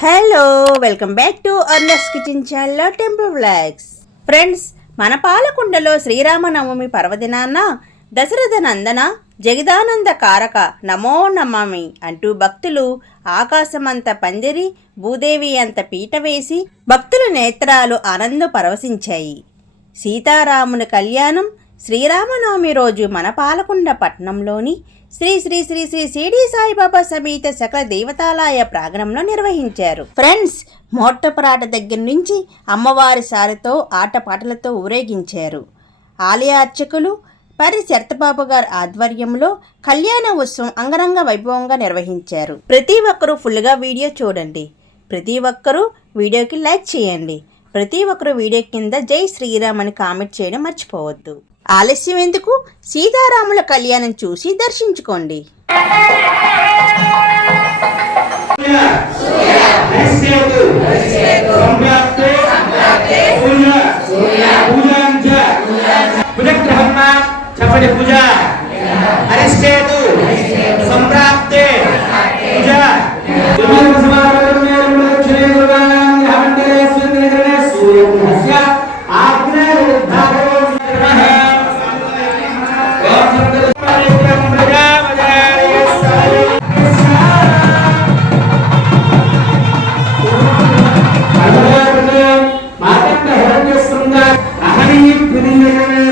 Hello welcome back to అర్నస్ kitchen ఛానల్లో temple blogs friends మన పాలకుండలో శ్రీరామనవమి పర్వదినాన్న దశరథ నందన జగదానంద కారక నమో నమామి అంటూ భక్తులు ఆకాశమంత పందిరి భూదేవి అంత పీట వేసి భక్తుల నేత్రాలు ఆనందం పరవశించాయి. సీతారాముని కళ్యాణం శ్రీరామనవమి రోజు మన పాలకొండ పట్టణంలోని శ్రీ శ్రీ శ్రీ శ్రీ సిడి సాయిబాబా సమేత సకల దేవతాలయ ప్రాంగణంలో నిర్వహించారు. ఫ్రెండ్స్ మోట్టపరాట దగ్గర నుంచి అమ్మవారి సారితో ఆటపాటలతో ఊరేగించారు. ఆలయ అర్చకులు పరి శరతబాబు గారి ఆధ్వర్యంలో కళ్యాణ ఉత్సవం అంగరంగ వైభవంగా నిర్వహించారు. ప్రతి ఒక్కరూ ఫుల్గా వీడియో చూడండి. ప్రతి ఒక్కరూ వీడియోకి లైక్ చేయండి. ప్రతి ఒక్కరు వీడియో కింద జై శ్రీరామ్ అని కామెంట్ చేయడం మర్చిపోవద్దు. ఆలస్యం ఎందుకు సీతారాముల కళ్యాణం చూసి దర్శించుకోండి పూజ చెప్పండి పూజ ఫ్రెండ్స్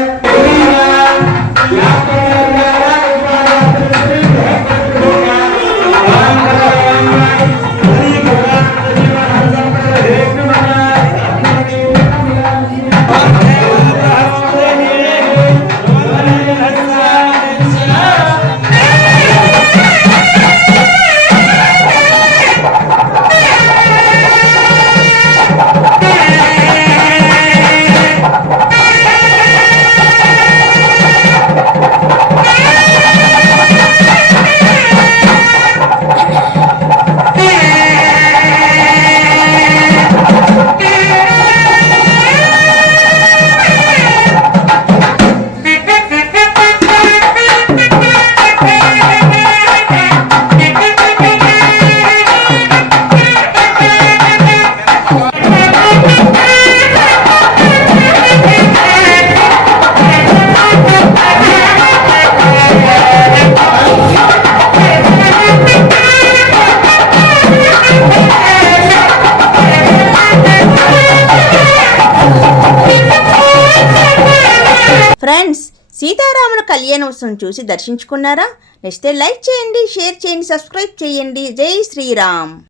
సీతారాముల కళ్యాణోత్సవం చూసి దర్శించుకున్నారా? నచ్చితే లైక్ చేయండి షేర్ చేయండి సబ్స్క్రైబ్ చేయండి. జై శ్రీరామ్.